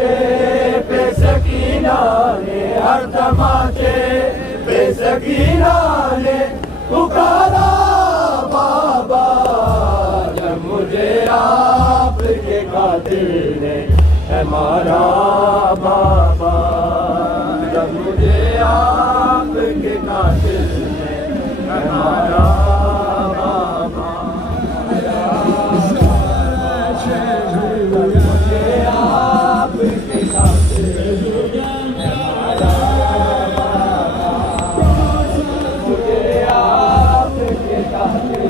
तमाचे पे सकीना ने, हर तमाचे पे सकीना ने पुकारा बाबा, जब मुझे आपके कातिल ने है मारा बाबा, जब मुझे आपके कातिल ने है मारा बाबा, मुझे आपके कातिल ने मारा बाबा, मुझे आपके कातिल ने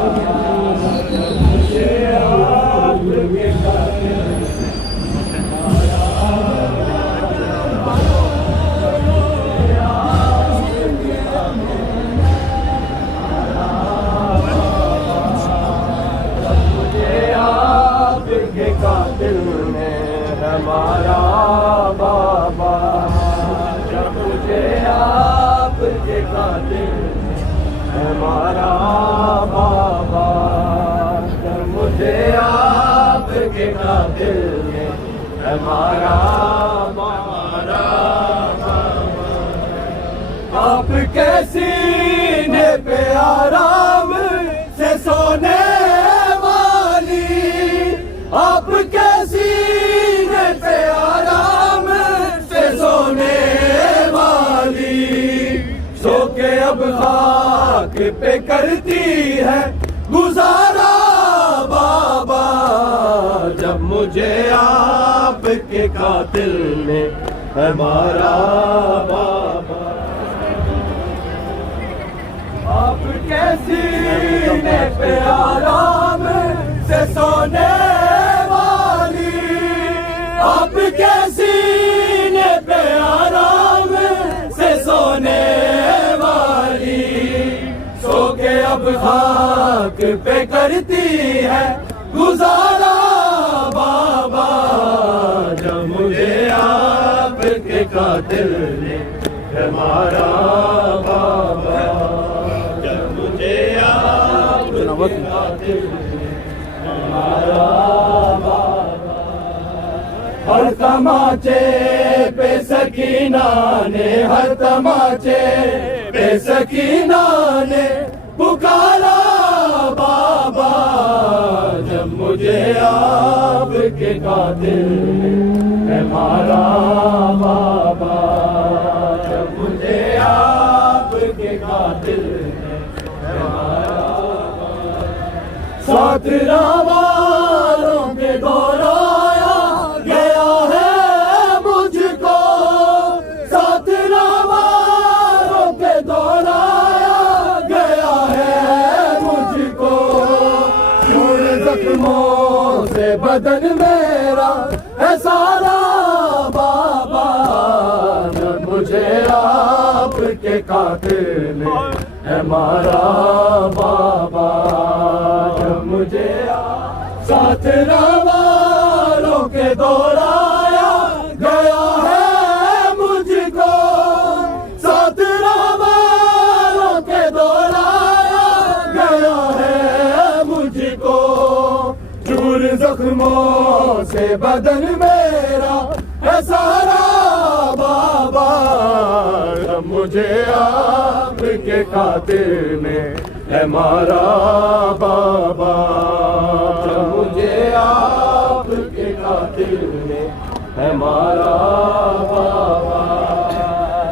मारा बाबा, मुझे आपके कातिल कातिल ने हमारा बाबा, जब मुझे आपके कातिल हमारा बाबा, जब मुझे आपके कातिल ने हमारा बाबा, आपके सीने पे आराम से सोने आपके सीने पे आराम से सोने वाली, सो के अब खाक पे करती है गुजारा बाबा, जब मुझे आपके कातिल ने हमारा बाबा, आपके सीने पे आराम से सोने आपके सीने पे आराम से सोने वाली, सो के अब खाक पे करती है गुजारा बाबा, जब मुझे आपके कातिल ने हमारा बाबा, जब मुझे आपके कातिल ने हमारा बाबा, हर तमाचे पे सकीना ने, हर तमाचे पे सकीना ने पुकारा बाबा, जब मुझे आपके कातिल ने हमारा बाबा, जब मुझे आपके कातिल ने हमारा बाबा, साथ वालों के दौरा से बदन मेरा है सारा बाबा, जब मुझे आपके कातिल ने है मारा बाबा, जब मुझे साथ वालों के दौराया गया है मुझको, साथ वालों के दौराया गया है मुझको, चूर जख्मों से बदन मेरा है सारा बाबा, जब मुझे आपके कातिल ने है मारा बाबा, जब मुझे आपके कातिल ने है मारा बाबा,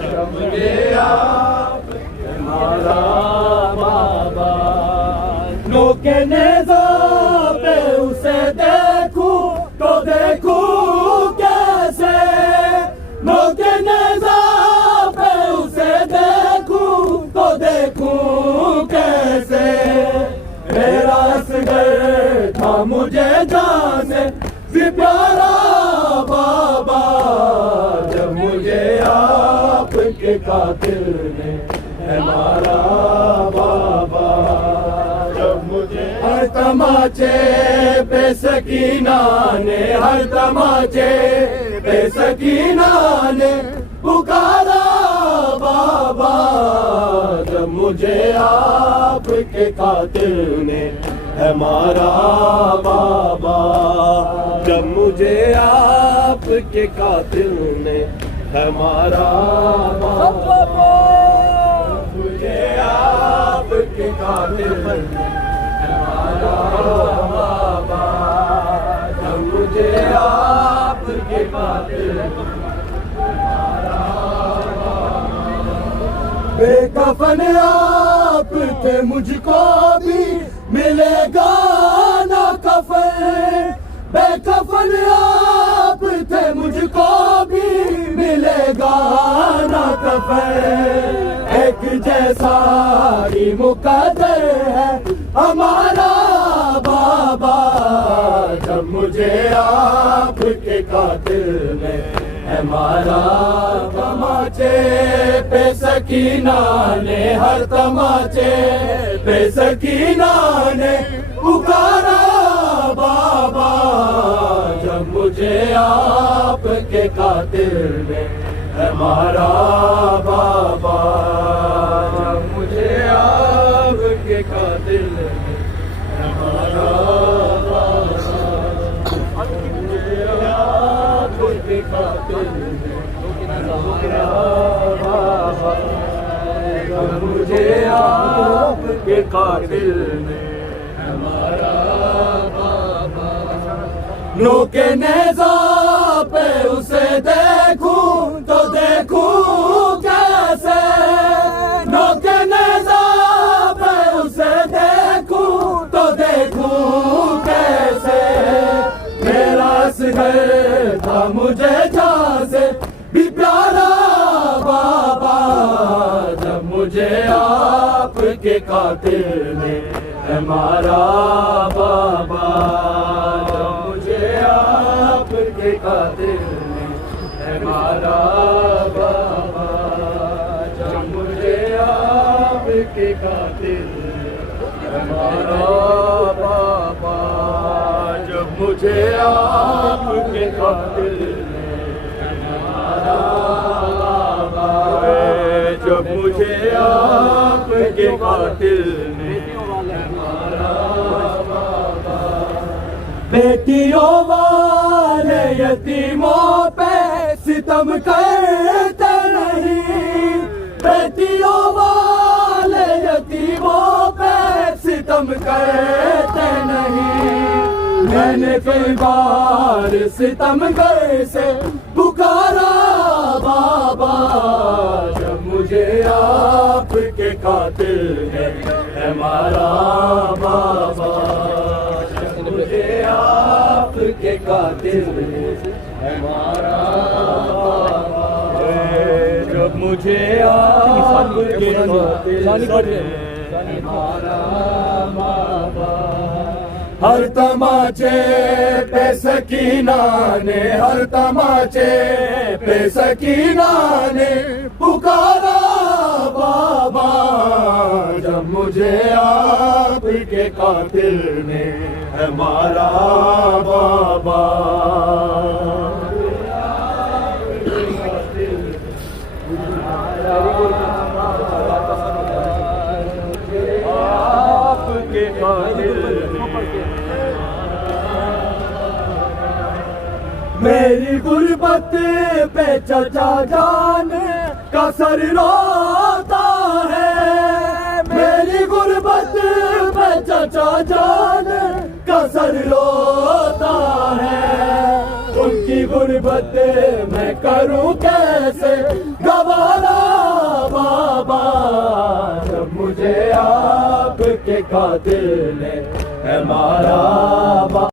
जब मुझे आपके मारा बाबा, नोके नेज़ा पे उसे देखूं तो देखूं कैसे, नोके नेज़ा पे उसे देखूं तो देखूं कैसे, मेरा असगर था मुझे जाने से प्यारा बाबा, जब मुझे आपके कातिल ने है मारा बाबा, जब मुझे हर तमाचे पे सकीना ने, हर तमाचे पे सकीना ने पुकारा बाबा, जब मुझे आपके कातिल ने है मारा बाबा। जब मुझे आपके कातिल ने है मारा बाबा, मुझे आपके कातिल ने है मारा बाबा। जब मुझे आपके कातिल ने मारा बाबा। बेकफन आप थे मुझको भी मिलेगा ना कफन, बेकफन आप थे मुझको भी मिलेगा ना कफन। एक जैसा ही मुकद्दर है हमारा बाबा। जब मुझे आपके कातिल ने है मारा, तमाचे पे सकीना ने, हर तमाचे पे सकीना ने पुकारा बाबा। जब मुझे आपके कातिल ने है मारा बाबा। जब मुझे आपके कातिल ने है मारा बाबा। मुझे आपके कातिल ने है मारा बाबा। जब मुझे आपके कातिल ने है मारा बाबा। नोके नेज़ा पे उसे देखूं तो देखूं कैसे, नोके नेज़ा पे उसे देखूं तो देखूं कैसे। मेरा असगर था मुझे जहाँ से भी प्यारा बाबा। जब मुझे आपके कातिल ने है मारा बाबा। जब मुझे आपके कातिल ने है मारा बाबा। जब मुझे आपके कातिल ने है मारा बाबा। जब मुझे आपके कातिल ने है मारा बाबा। जब मुझे आपके कातिल ने है मारा बाबा। बेटियों वाले यतीमों पे सितम करते नहीं, बेटियों वाले यतीमों पे सितम करते नहीं। मैंने कई बार सितमगर से पुकारा बाबा। जब मुझे आपके कातिल ने है मारा बाबा। जब मुझे आपके कातिल ने है मारा बाबा। जब मुझे आपके कातिल ने है मारा बाबा। हर तमाचे पे सकीना ने, हर तमाचे पे सकीना ने पुकारा बाबा। जब मुझे आपके कातिल ने है मारा बाबा। आपके कातिल मेरी गुर्बत पे चचा जान का सर रोता है। मेरी गुर्बत पे चचा जान का सर रोता है। उनकी गुर्बत मैं करूं कैसे गवारा बाबा। जब मुझे आपके कातिल ने है मारा बाबा।